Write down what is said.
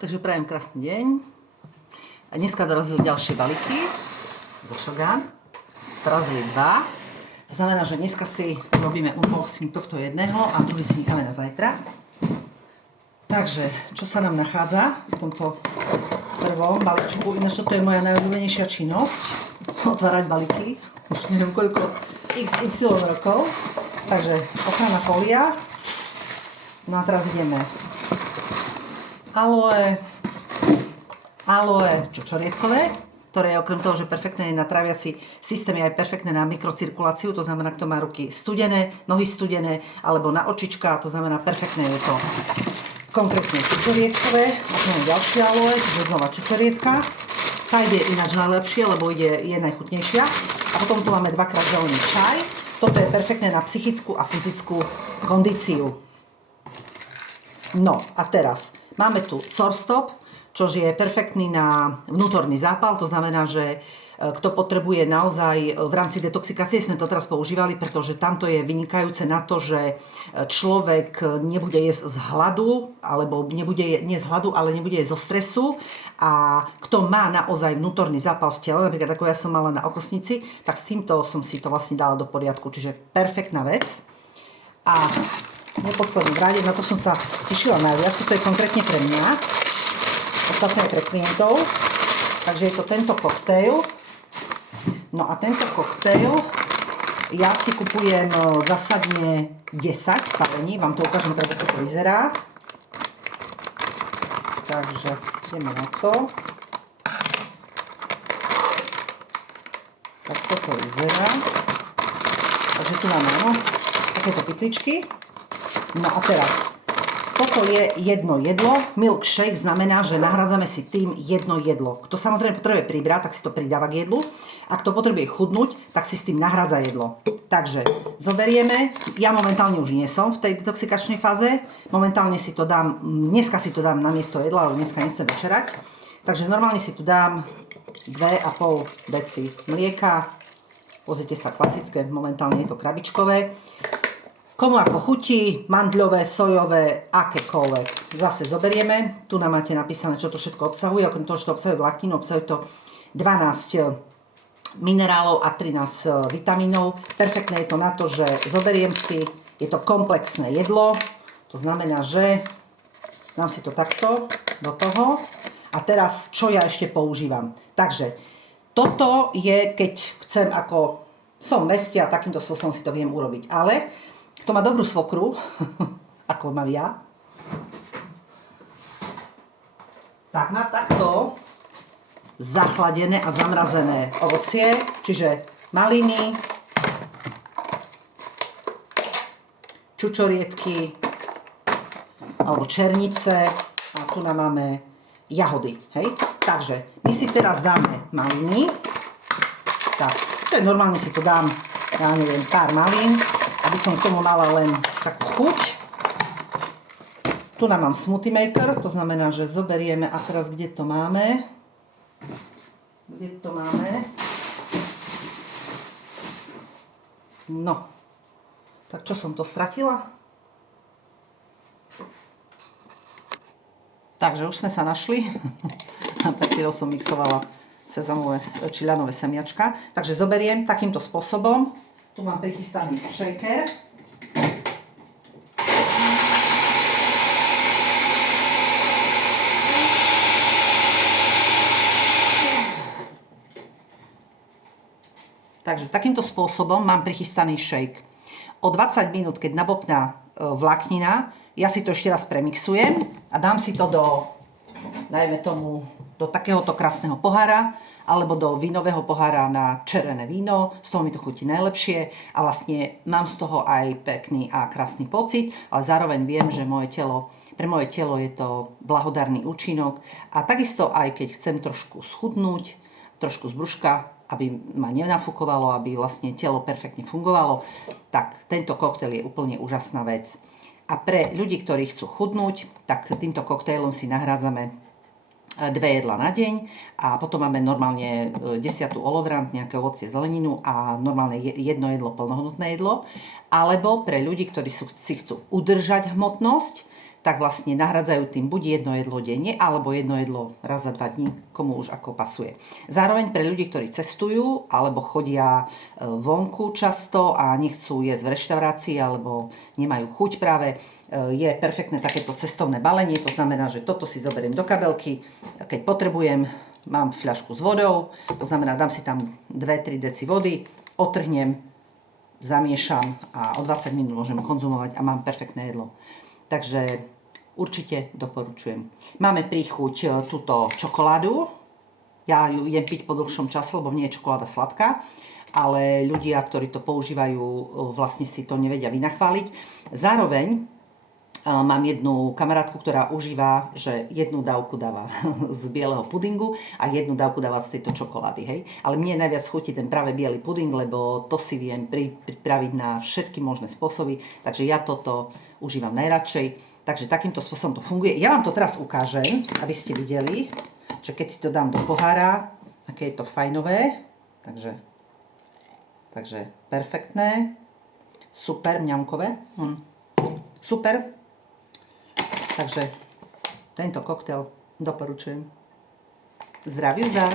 Takže prajem krásny deň. A dneska dorazili ďalšie balíky zo Shogun. Dorazili 2. To znamená, že dneska si robíme unboxing tohto jedného a druhý si necháme na zajtra. Takže, čo sa nám nachádza v tomto prvom balíčku? Ináč toto je moja najobľúbenejšia činnosť. Otvárať balíky. Už neviem koľko XY rokov. Takže ochranná fólia. No a teraz ideme aloe čočorietkové, ktoré je okrem toho, že perfektné na tráviaci systém, je aj perfektné na mikrocirkuláciu, to znamená, kto má ruky studené, nohy studené, alebo na očička, to znamená, perfektné je to konkrétne čočorietkové. A tu máme ďalšie aloe, čiže znova čočorietka. Tá ide ináč najlepšie, lebo je najchutnejšia. A potom tu máme 2-krát zelený čaj. Toto je perfektné na psychickú a fyzickú kondíciu. No a teraz máme tu Sorstop, čo je perfektný na vnútorný zápal, to znamená, že kto potrebuje naozaj v rámci detoxikácie, sme to teraz používali, pretože tamto je vynikajúce na to, že človek nebude jesť z hladu, alebo nie z hladu, ale nebude jesť zo stresu. A kto má naozaj vnútorný zápal v tele, napríklad ako ja som mala na okosnici, tak s týmto som si to vlastne dala do poriadku, čiže perfektná vec. A v neposlednom rade, na to som sa tešila najviac, to je konkrétne pre mňa, ostatné pre klientov, takže je to tento koktejl. No a tento koktejl ja si kupujem zásadne 10 balení, vám to ukážem teraz, ako to vyzerá. Takže ideme na to. Tak toto vyzerá. Takže tu máme takéto pytličky. No a teraz, toto je jedno jedlo. Milkshake znamená, že nahrádzame si tým jedno jedlo. Kto samozrejme potrebuje pribrať, tak si to pridáva k jedlu. A kto potrebuje chudnúť, tak si s tým nahrádza jedlo. Takže zoberieme, ja momentálne už nie som v tej detoxikačnej fáze. Momentálne si to dám, dneska si to dám na miesto jedla, ale dneska nechcem večerať. Takže normálne si tu dám 2,5 deci mlieka. Pozrite sa, klasické, momentálne je to krabičkové. Komu ako chutí, mandľové, sojové, akékoľvek. Zase zoberieme. Tu nám máte napísané, čo to všetko obsahuje. Okrem toho, že to obsahuje vlákninu, obsahuje to 12 minerálov a 13 vitamínov. Perfektné je to na to, že zoberiem si, je to komplexné jedlo. To znamená, že dám si to takto do toho. A teraz, čo ja ešte používam. Takže, toto je, keď chcem, ako som v meste a takýmto spôsobom si to viem urobiť. Ale kto má dobrú svokru, ako mám ja, tak má takto zachladené a zamrazené ovocie, čiže maliny, čučoriedky alebo černice a tu nám máme jahody. Hej? Takže my si teraz dáme maliny. Tak, normálne si to dám, ja neviem, pár malín, aby som k tomu mala len takú chuť. Tu nám mám smoothie maker, to znamená, že zoberieme, a teraz kde to máme? Kde to máme? No, tak čo som to stratila? Takže už sme sa našli. Pred chvíľou som mixovala sezamové či ľanové semiačka. Takže zoberiem takýmto spôsobom. Tu mám prichystaný shaker. Takže takýmto spôsobom mám prichystaný shake. O 20 minút, keď nabokná vláknina, ja si to ešte raz premixujem a dám si to dajme tomu, do takéhoto krásneho pohára alebo do vínového pohára na červené víno. Z toho mi to chutí najlepšie a vlastne mám z toho aj pekný a krásny pocit, ale zároveň viem, že pre moje telo je to blahodárny účinok a takisto aj keď chcem trošku schudnúť, trošku z brúška, aby ma nenafúkovalo, aby vlastne telo perfektne fungovalo, tak tento koktejl je úplne úžasná vec. A pre ľudí, ktorí chcú chudnúť, tak týmto koktejlom si nahrádzame 2 jedlá na deň a potom máme normálne 10 olovrant, nejaké ovocie, zeleninu a normálne jedno jedlo, plnohodnotné jedlo. Alebo pre ľudí, ktorí si chcú udržať hmotnosť, tak vlastne nahradzajú tým buď jedno jedlo denne, alebo jedno jedlo raz za 2 dní, komu už ako pasuje. Zároveň pre ľudí, ktorí cestujú, alebo chodia vonku často a nechcú jesť v reštaurácii, alebo nemajú chuť práve, je perfektné takéto cestovné balenie, to znamená, že toto si zoberiem do kabelky, keď potrebujem, mám fľašku s vodou, to znamená, dám si tam 2-3 deci vody, otrhnem, zamiešam a o 20 minút môžem konzumovať a mám perfektné jedlo. Takže určite doporučujem. Máme príchuť túto čokoládu. Ja ju idem piť po dlhšom čase, lebo nie je čokoláda sladká, ale ľudia, ktorí to používajú, vlastne si to nevedia vynachváliť. Zároveň mám jednu kamarátku, ktorá užíva, že jednu dávku dáva z bieleho pudingu a jednu dávku dáva z tejto čokolády, hej. Ale mne najviac chutí ten práve biely puding, lebo to si viem pripraviť na všetky možné spôsoby, takže ja toto užívam najradšej. Takže takýmto spôsobom to funguje. Ja vám to teraz ukážem, aby ste videli, že keď si to dám do pohára, aké je to fajnové. Takže perfektné, super mňamkové, super. Takže tento koktail doporučujem. Zdraví zdar.